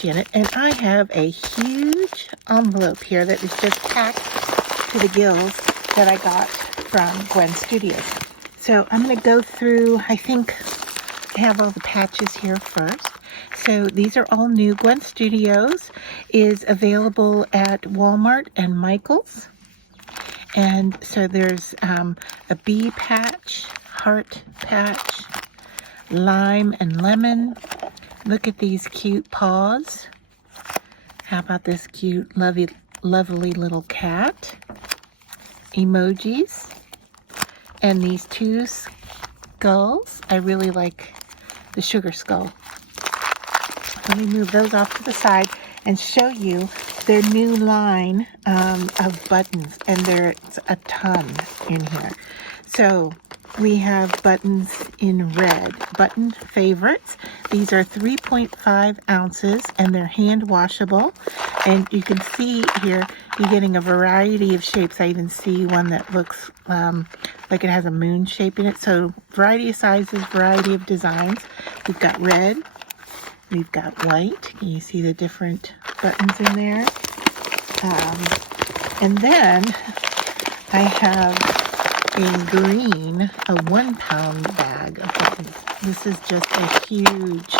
Janet, and I have a huge envelope here that is just packed to the gills that I got from Gwen Studios. So I'm going to go through, I think I have all the patches here first. So these are all new. Gwen Studios is available at Walmart and Michael's. And so there's a bee patch, heart patch, lime and lemon. Look at these cute paws. How about this cute, lovely little cat? Emojis. And these two skulls. I really like the sugar skull. Let me move those off to the side and show you their new line of buttons. And there's a ton in here. So we have buttons in red, button favorites. These are 3.5 ounces and they're hand washable. And you can see here, you're getting a variety of shapes. I even see one that looks like it has a moon shape in it. So variety of sizes, variety of designs. We've got red, we've got white. Can you see the different buttons in there? And then I have in green, a 1 pound bag of buttons. This is just a huge,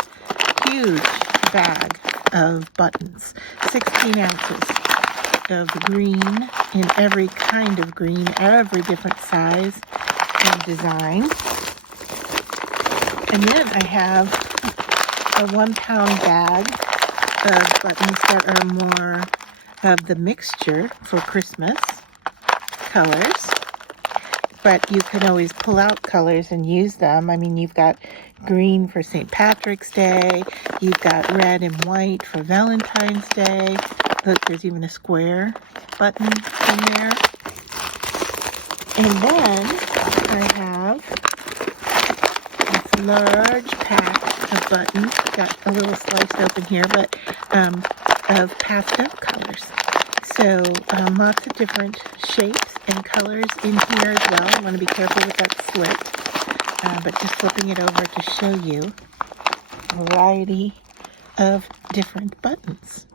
huge bag of buttons. 16 ounces of green in every kind of green, every different size and design. And then I have a 1 pound bag of buttons that are more of the mixture for Christmas colors. But you can always pull out colors and use them. I mean, you've got green for St. Patrick's Day. You've got red and white for Valentine's Day. Look, there's even a square button in there. And then I have this large pack of buttons. Got a little slice open here, but of pastel colors. So lots of different shapes and colors in here as well. I want to be careful with that slit, but just flipping it over to show you a variety of different buttons.